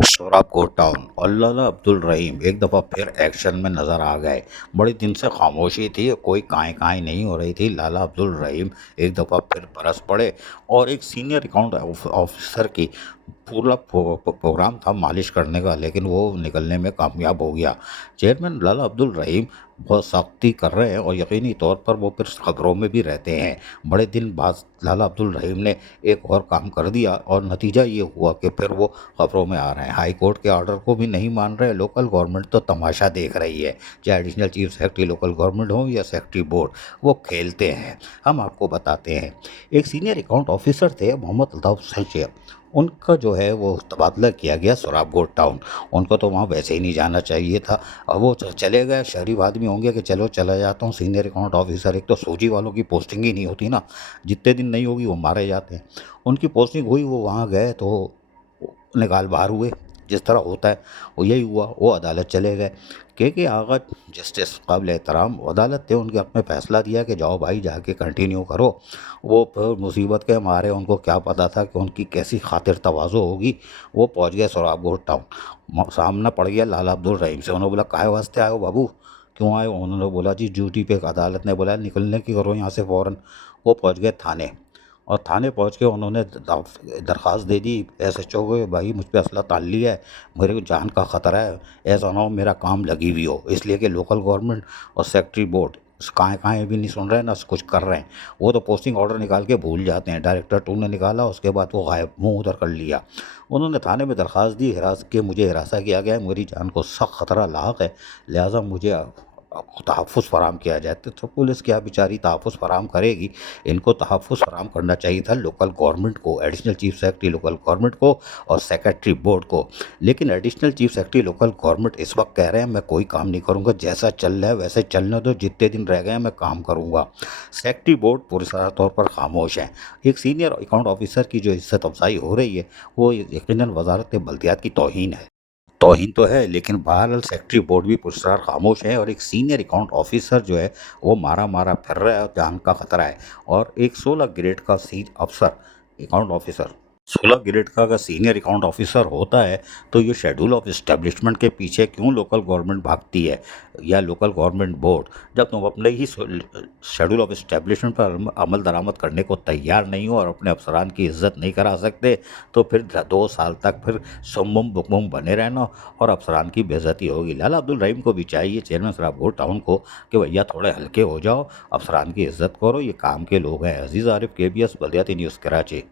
शोराब coat town और लाला अब्दुल रहीम एक दफ़ा फिर एक्शन में नज़र आ गए। बड़े दिन से खामोशी थी, कोई काएँ काएँ नहीं हो रही थी। लाला अब्दुल रहीम एक दफ़ा फिर बरस पड़े और एक सीनियर अकाउंट ऑफिसर की पूरा प्रोग्राम था मालिश करने का, लेकिन वो निकलने में कामयाब हो गया। चेयरमैन लाला अब्दुल रहीम बहुत सख्ती कर रहे हैं और यकीनी तौर पर वो फिर खबरों में भी रहते हैं। बड़े दिन बाद लाला अब्दुल रहीम ने एक और काम कर दिया और नतीजा ये हुआ कि फिर वो खबरों में आ रहे हैं। हाई कोर्ट के ऑर्डर को भी नहीं मान रहे। लोकल गवर्नमेंट तो तमाशा देख रही है। चाहे additional chief secretary local government हो या सेक्रेटरी बोर्ड, वो खेलते हैं। हम आपको बताते हैं। एक सीनियर अकाउंट ऑफिसर थे मोहम्मद अल्ताफ सैयद, उनका जो है वो तबादला किया गया सोराब कोट टाउन। उनको तो वहाँ वैसे ही नहीं जाना चाहिए था। अब वो चले गए। शरीफ आदमी होंगे कि चलो चला जाता हूँ सीनियर अकाउंट ऑफिसर। एक तो सूजी वालों की पोस्टिंग ही नहीं होती ना, जितने दिन नहीं होगी वो मारे जाते हैं। उनकी पोस्टिंग हुई, वो वहाँ गए तो निकाल बाहर हुए, जिस तरह होता है वो यही हुआ। वो अदालत चले गए। के आगा जस्टिस काबिल एहतराम अदालत थे, उनके हक़ में फ़ैसला दिया कि जाओ भाई जाके कंटिन्यू करो। वो फिर मुसीबत के मारे, उनको क्या पता था कि उनकी कैसी खातिर तवाज़ो होगी। वो पहुंच गए सोराब कोट टाउन। सामना पड़ गया लाला अब्दुल रहीम से। उन्होंने बोला काहे वास्ते आए हो बाबू, क्यों आए हो? उन्होंने बोला जी ड्यूटी पे, अदालत ने बोला निकलने की करो यहाँ से फ़ौरन। वो पहुंच गए थाने और थाने पहुंच के उन्होंने दरख्वास्त दे दी एसएचओ को, भाई मुझ पे असला तान लिया है, मेरे को जान का ख़तरा है, ऐसा ना हो मेरा काम लगी हुई हो। इसलिए कि लोकल गवर्नमेंट और सेक्रेटरी बोर्ड कहाँ कहाँ भी नहीं सुन रहे हैं ना कुछ कर रहे हैं। वो तो पोस्टिंग ऑर्डर निकाल के भूल जाते हैं। डायरेक्टर टू ने निकाला, उसके बाद वो गायब, मुंह उधर कर लिया। उन्होंने थाने में दरख्वास्त दी मुझे हिरासा किया गया है, मेरी जान को सख्त ख़तरा लाक है, लिहाजा मुझे तहफ़्फ़ुज़ फ़राहम किया जाए। तो पुलिस क्या बेचारी तहफ़्फ़ुज़ फ़राहम करेगी? इनको तहफ़्फ़ुज़ फ़राहम करना चाहिए था लोकल गवर्नमेंट को, additional chief secretary local government को और सेक्रेटरी बोर्ड को। लेकिन additional chief secretary local government इस वक्त कह रहे हैं मैं कोई काम नहीं करूँगा, जैसा चल रहा है वैसे चलने दो, जितने दिन रह गए हैं मैं काम करूँगा। सेक्रेटरी बोर्ड पुरस्कार तौर पर खामोश है। एक सीनियर अकाउंट ऑफिसर की जो इज्जत अफजाई हो रही है, वो यकीनन वजारत बल्दियात की तौहीन है। तौहीन तो है, लेकिन बहरहाल सेक्रेटरी बोर्ड भी पुरस्कार खामोश है और एक सीनियर अकाउंट ऑफिसर जो है वो मारा मारा फिर रहा है और जान का खतरा है। और एक 16 ग्रेड का सी अफसर अकाउंट ऑफिसर, 16 ग्रेड का अगर सीनियर अकाउंट ऑफिसर होता है तो ये शेड्यूल ऑफ इस्टेब्लिशमेंट के पीछे क्यों लोकल गवर्नमेंट भागती है, या लोकल गवर्नमेंट बोर्ड? जब तुम अपने ही शेड्यूल ऑफ इस्टेब्लिशमेंट पर अमल दरामद करने को तैयार नहीं हो और अपने अफसरान की इज्जत नहीं करा सकते, तो फिर 2 साल तक फिर सुम्मुम बुकमुम बने रहना और अफसरान की बेइज्जती होगी। लाला अब्दुल रहीम को भी चाहिए, चेयरमैन सोराब कोट टाउन को, कि भैया थोड़े हल्के हो जाओ, अफसरान की इज्जत करो, ये काम के लोग हैं। अजीज़ आरिफ, KBS बल्दियाती न्यूज़, कराची।